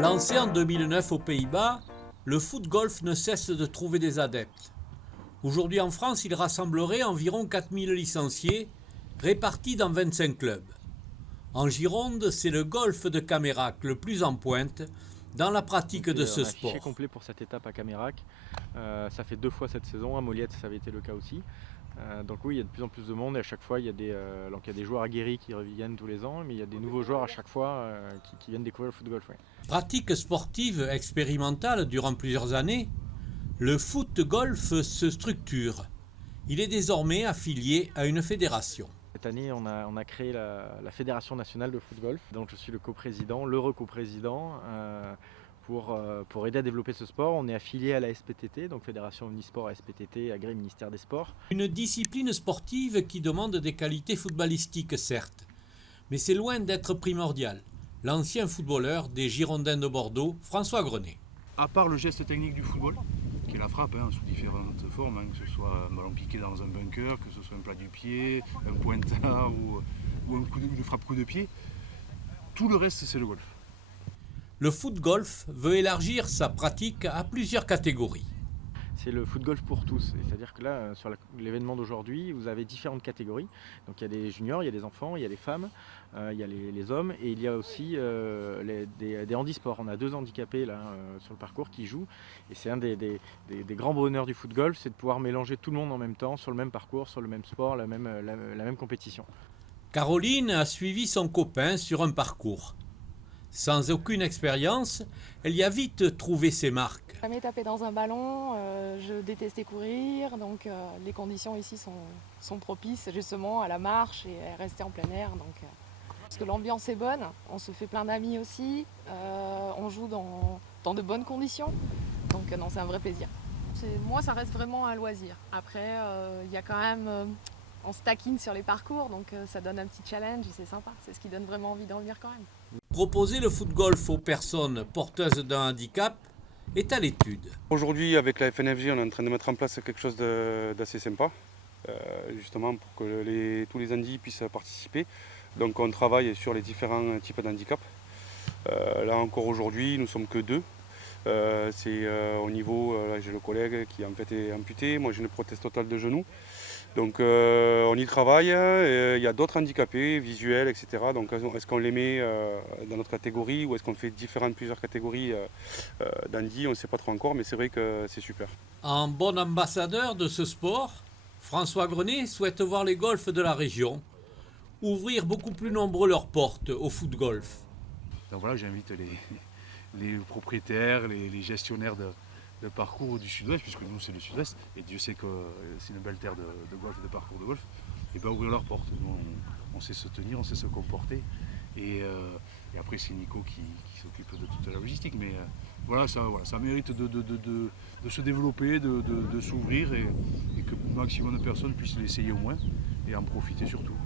Lancé en 2009 aux Pays-Bas, le foot-golf ne cesse de trouver des adeptes. Aujourd'hui en France, il rassemblerait environ 4000 licenciés répartis dans 25 clubs. En Gironde, c'est le golf de Camérac le plus en pointe dans la pratique de ce sport. On a affiché complet pour cette étape à Camérac. Ça fait 2 fois cette saison, à Moliette ça avait été le cas aussi. Donc oui, il y a de plus en plus de monde et à chaque fois il y a des joueurs aguerris qui reviennent tous les ans, mais il y a des nouveaux joueurs à chaque fois qui viennent découvrir le foot-golf. Ouais. Pratique sportive expérimentale durant plusieurs années, le foot-golf se structure. Il est désormais affilié à une fédération. Cette année, on a créé la Fédération nationale de foot-golf, dont je suis le coprésident, l'heureux coprésident. Pour aider à développer ce sport, on est affilié à la SPTT, donc Fédération Omnisport SPTT, agréé ministère des Sports. Une discipline sportive qui demande des qualités footballistiques, certes, mais c'est loin d'être primordial. L'ancien footballeur des Girondins de Bordeaux, François Grenet. À part le geste technique du football, qui est la frappe sous différentes formes, que ce soit un ballon piqué dans un bunker, que ce soit un plat du pied, un pointa ou une frappe coup de pied, tout le reste c'est le golf. Le foot-golf veut élargir sa pratique à plusieurs catégories. C'est le foot-golf pour tous, c'est-à-dire que là, sur l'événement d'aujourd'hui, vous avez différentes catégories. Donc il y a des juniors, il y a des enfants, il y a les femmes, il y a les hommes et il y a aussi des handisports. On a 2 handicapés là, sur le parcours qui jouent et c'est un des grands bonheurs du foot-golf, c'est de pouvoir mélanger tout le monde en même temps, sur le même parcours, sur le même sport, la même compétition. Caroline a suivi son copain sur un parcours. Sans aucune expérience, elle y a vite trouvé ses marques. J'ai jamais tapé dans un ballon, je détestais courir, donc les conditions ici sont propices justement à la marche et à rester en plein air. Parce que l'ambiance est bonne, on se fait plein d'amis aussi, on joue dans de bonnes conditions, donc non, c'est un vrai plaisir. Moi, ça reste vraiment un loisir. Après, il y a quand même, on se taquine sur les parcours, donc ça donne un petit challenge et c'est sympa, c'est ce qui donne vraiment envie d'en venir quand même. Proposer le foot-golf aux personnes porteuses d'un handicap est à l'étude. Aujourd'hui, avec la FNFJ, on est en train de mettre en place quelque chose d'assez sympa, justement pour que tous les handis puissent participer. Donc on travaille sur les différents types d'handicap. Là encore aujourd'hui, nous ne sommes que 2. C'est au niveau, là j'ai le collègue qui en fait est amputé, moi j'ai une prothèse totale de genou. Donc on y travaille, il y a d'autres handicapés, visuels, etc. Donc est-ce qu'on les met dans notre catégorie ou est-ce qu'on fait plusieurs catégories d'handi, on ne sait pas trop encore, mais c'est vrai que c'est super. En bon ambassadeur de ce sport, François Grenet souhaite voir les golfs de la région ouvrir beaucoup plus nombreux leurs portes au foot-golf. Donc voilà, j'invite les propriétaires, les gestionnaires de parcours du sud-ouest, puisque nous c'est le sud-ouest, et Dieu sait que c'est une belle terre de golf et de parcours de golf, et bien ouvrir leurs portes. Nous on sait se tenir, on sait se comporter, et après c'est Nico qui s'occupe de toute la logistique, mais voilà, ça mérite de se développer, de s'ouvrir, et que le maximum de personnes puissent l'essayer au moins, et en profiter surtout.